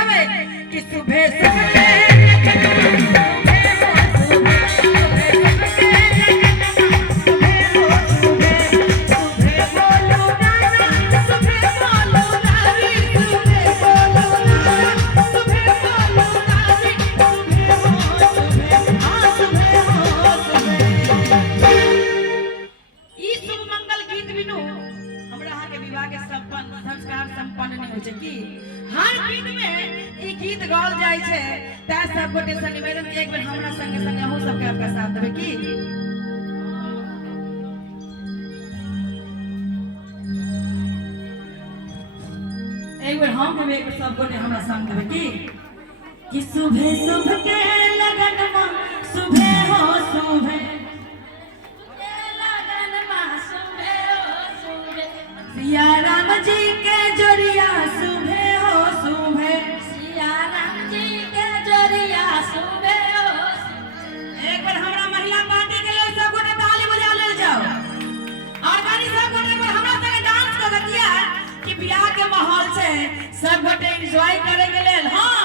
कहवे कि सुबह सुबह संस्कार संपन्न नहीं हो कि हर गीत में ई गीत गाओल जाय छै त सब गोटे से निवेदन के एक बेर हमरा संगे संगे हो सबके आपका साथ देबे की एक बेर हम एक बेर सब गोटे हमरा संग देबे कि सुबह सुबह के लगन में सुबह हो सुबह सिया राम जी के जोरिया सुबह हो सुबह सिया राम जी के जोरिया सुबह हो एक बार हमरा महिला पार्टी के लिए सब गोटे ताली बजा ले जाओ और गाड़ी सब गोटे पर हमरा संगे डांस कर दिया कि बियाह के माहौल से सब गोटे एंजॉय करे के लिए हां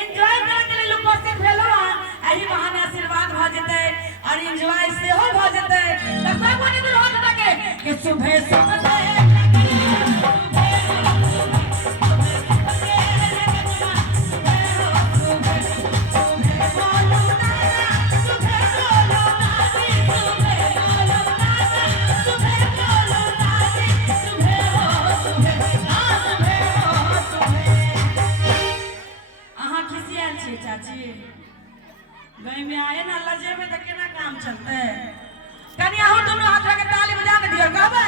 एंजॉय करे के लिए उपस्थित भेलो एही बहाने आशीर्वाद भ जते और एंजॉय से हो भ जते त सब गोटे दुल्हन लगे कि सुबह सुबह गई में आए ना लजे में तो केना काम चलते कनी आहू दोनों हाथ लगे ताली बजा के दियो कहबे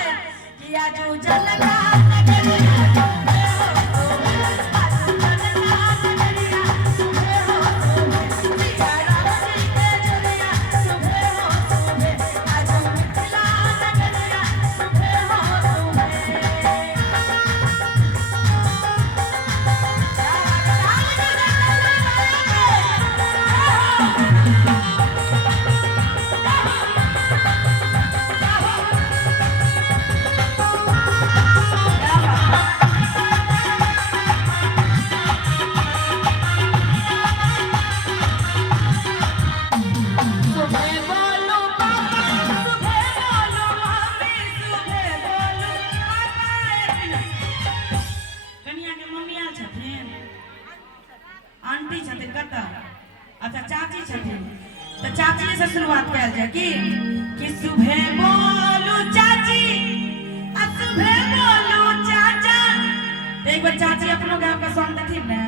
कि आजू जलगा आंटी छथिन कत अच्छा चाची छथिन तो चाची से शुरुआत कल जाए कि सुबह बोलू चाची सुबह बोलू चाचा एक बार चाची अपनो गांव का सॉन्ग देखी ना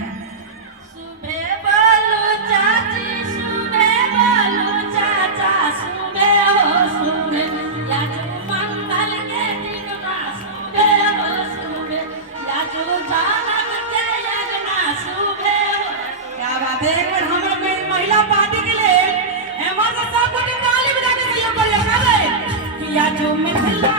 सुबह बोलू चाची सुबह बोलू चाचा सुबह हो सुबह या जो मंगल के दिन ना सुबह हो सुबह या जो जानत के यज्ञ सुबह बात है एक बार हम लोग महिला पार्टी के लिए एमर से सब को ताली बजा के सहयोग करिए कि या जो मिथिला